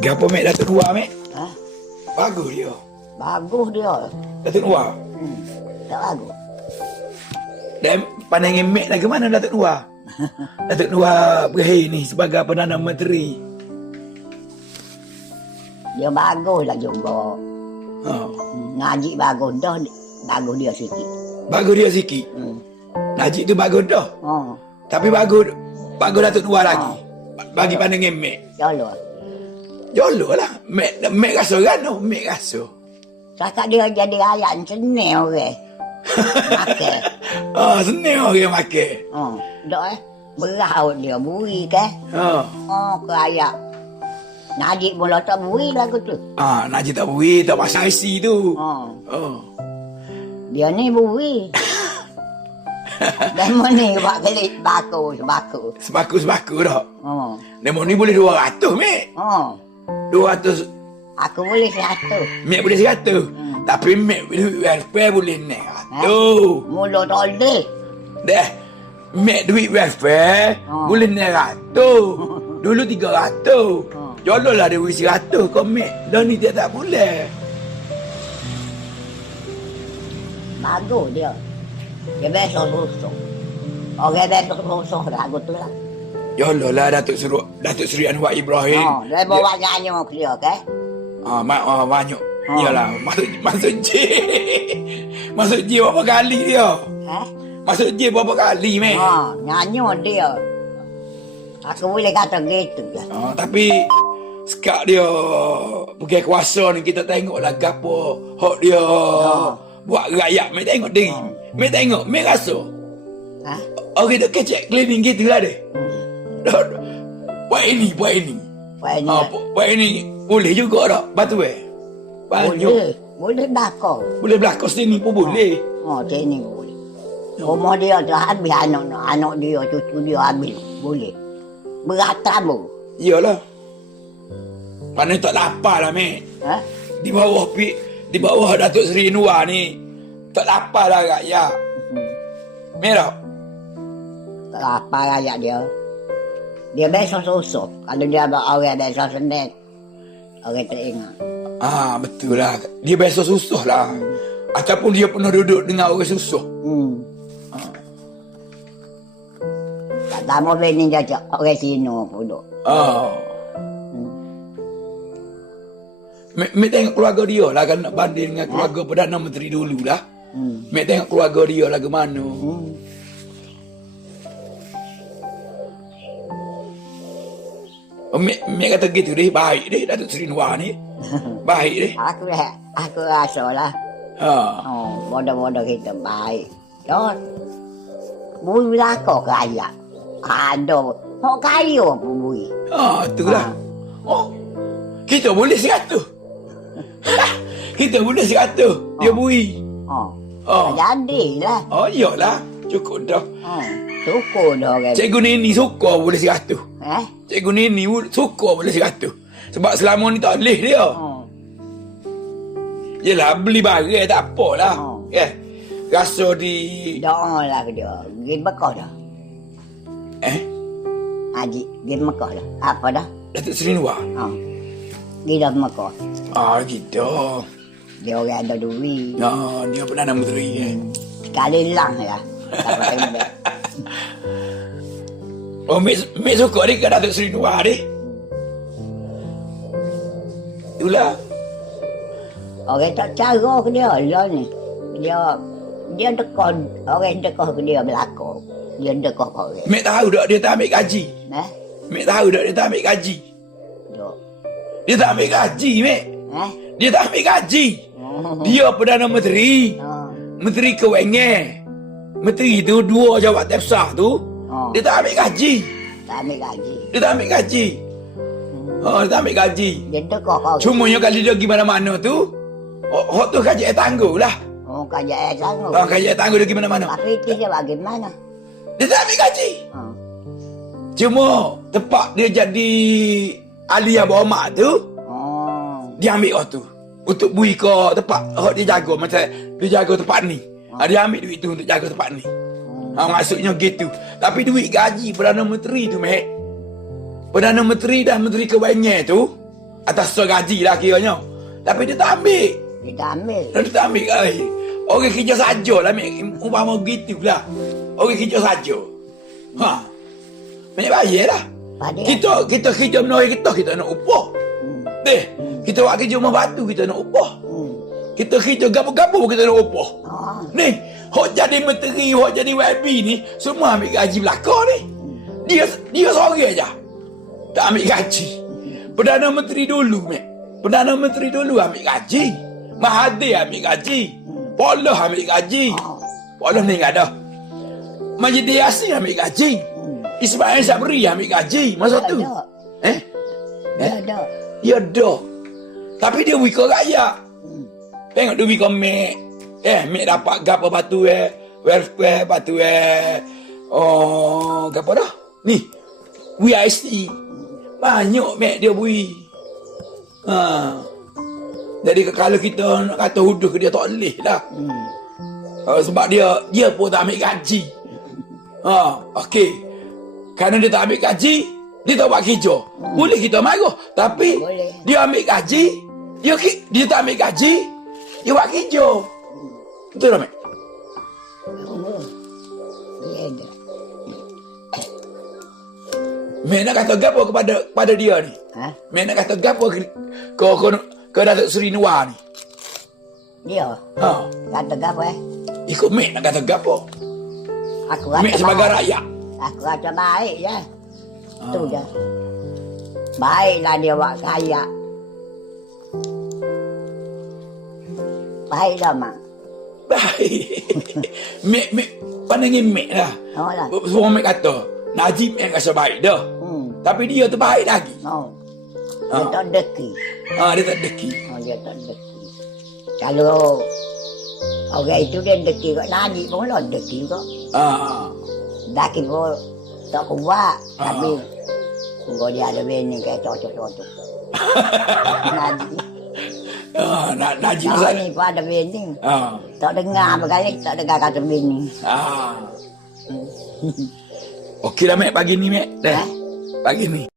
Gapo mek Datuk Nuar mek? Ha? Bagus dia. Bagus dia. Datuk Nuar. Tak bagus. Dan pandangan mek lah ke mana Datuk Nuar? Datuk Nuar berakhir ni sebagai Perdana Menteri. Dia bagus lah juga. Ha. Ngaji bagus dah. Bagus dia sikit. Bagus dia sikit. Najib tu bagus dah. Oh. Tapi bagus Datuk Nuar lagi. Bagi pandangan mek. Jolok. Jolo lah. Mek rasa kan tu. Mek rasa. Kakak dia jadi ayat senil orang. Makan. Senang orang makan. Dah beraut dia buri kan. Ke ayat. Najib mula tak buri lagu tu. Najib tak beri, tak pasang isi tu. Dia ni buri. Demo ni buat kelik sebaku. Sebaku dah. Demo ni boleh 200 mek. 200. Aku boleh 100. Mek boleh 100. Tapi mek duit welfare boleh 900. Mula tak boleh. Dah. Mek duit welfare boleh 900. Dulu 300. Jolol lah dia duit 100 kau mek. Dah ni dia tak boleh. Bagus dia. Dia besok susuk. Orang besok susuk lagu tu lah. Jolol lah Datuk Seri Anwar Ibrahim. Dia bawa nyanyi dia kan. Banyak. Iyalah, masuk J. Masuk J berapa kali dia? Masuk J berapa kali mek? Nyanyi dia. Aku boleh kata gitu je. Tapi sekak dia pergi kuasa ni kita tengoklah gapo hak dia buat rakyat. Mek tengok diri. Mek tengok, mek rasa. Orang duk kecek cleaning gitu lah deh. Buat ini. Buat ini boleh juga tak? Batu banyak. Boleh belakang. Boleh belakang sini pun boleh. Sini boleh. Rumah dia tu habis anak dia, cucu dia habis. Boleh. Beratam pun. Iyalah. Mana tak lapar lah mek. Di bawah Datuk Seri Nuar ni tak lapar lah rakyat. Mek tak? Tak lapar rakyat dia. Dia besok susuk. Kalau dia orang besok senang. Orang tak ingat. Betul lah. Dia biasa susah lah. Ataupun dia pernah duduk dengan orang susah. Tak tahu bini dia orang sino pun duduk. Mek tengok keluarga dia lah kan nak banding dengan keluarga Perdana Menteri dulu lah. Mek tengok keluarga dia lah ke mana. Mek kata gitu deh, baik deh Datuk Seri Nuar ni. Baik deh. Aku rasa lah. Bodoh-bodoh kita baik. Dah. Bui belakang kaya. Ada. Hok kaya pun bui. Itulah. Kita boleh 100. Kita boleh 100. Dia bui. Jadilah. Iyalah. Cukup dah. Syukur dah kan. Cikgu Nini suka boleh 100. Cikgu Nini suka boleh 100. Sebab selama ni tak boleh dia. Yelah, beli barang tak apalah. Rasa di... Doa lah ke dia. Pergi Mekah dah. Haji, pergi Mekah dah. Apa dah? Datuk Seri Nuar? Pergi dah Mekah. Gitu. Dia orang ada duit. Dia Perdana Menteri. Sekali lang lah. Tak tembak. Mek suka dia ke Datuk Seri Nuar dia? Itulah. Orang tak cara ke dia lah ni. Dia dekah, orang dekah ke dia belakang. Dia dekah ke orang. Mek tahu tak dia tak ambil gaji? Mek tahu tak dia tak ambil gaji? Dia tak ambil gaji, Mek. Dia tak ambil gaji. Dia Perdana Menteri. Menteri Kewangan. Menteri tu dua jawatan besar tu. Dia tak ambil gaji. Tak ambil gaji. Dia tak ambil gaji. Dia tak ambil gaji. Dia dekah kau. Cumanya kali dia pergi mana-mana tu, hak tu kajian tangguh lah. Kajian tangguh. Kajian tangguh dia pergi mana-mana. Tapi dia bagaimana? Dia tak ambil gaji. Cuma tempat dia jadi ahli yang bawa mak tu, dia ambil hak tu. Untuk bui ke tempat hak dia jaga. Macam dia jaga tempat ni. Dia ambil duit tu untuk jaga tempat ni. Maksudnya gitu. Tapi duit gaji Perdana Menteri tu, Mek. Perdana Menteri dan Menteri Kewangan tu, atas so gaji lah kiranya. Tapi dia tak ambil. Dia tak ambil. Dia tak ambil kali. Orang kerja saja lah, umpama begitu lah. Orang kerja saja. Ha. Banyak bayar lah. Kita kerja menori kita nak upah. Kita buat kerja rumah batu, kita nak upah. Kita kerja gapo-gapo kita nak upah. Ni, hok jadi menteri, hok jadi YB ni, semua ambil gaji belakang ni. Dia seorang aja. Tak ambil gaji. Perdana Menteri dulu, Perdana Menteri dulu ambil gaji. Mahathir ambil gaji. Poloh ambil gaji. Poloh ni enggak ada. Majid Yassin ambil gaji. Ismail Sabri ambil gaji masa tu. Dia ada. Ya ada. Tapi dia wika rakyat. Tengok dia wika mek. Mek dapat gapo batu welfare batu gapo dah? Ni. WIC. Banyak mek dia bui. Jadi kalau kita nak kata huduh ke dia tak boleh lah. Sebab dia pun tak ambil gaji. Okey. Kerana dia tak ambil gaji, dia tak buat kerja. Boleh kita marah. Tapi Boleh. dia ambil gaji, dia tak ambil gaji, dia buat kerja. Betul tak, Mek? Dia ada. Mek nak kata gapo kepada dia ni? Mek nak kata gapo ke Datuk Seri Noor ni? Dia. Kata gapo Ikut Mek nak kata gapo? Aku kata Mek sebagai rakyat. Aku kata baik je. Tu je. Baiklah dia buat kaya. Baiklah, Mak. Baik. Mek pandangin Mek lah. Lah. Semua Mek kata, Najib Mek rasa baik dah. Tapi dia tu baik lagi. Dia tak deki. Dia tak deki. Dia tak deki. Kalau orang itu dia deki kat Najib pun lah deki kok. Daki pun tak kuat. Tapi kalau dia ada bini kayak cocok-cocok. Najib. Najib Nah, ni pun ada bini. Tak dengar berkali, tak dengar kata bini. Okey lah, Mek, pagi ni, Mek. Pagi ni.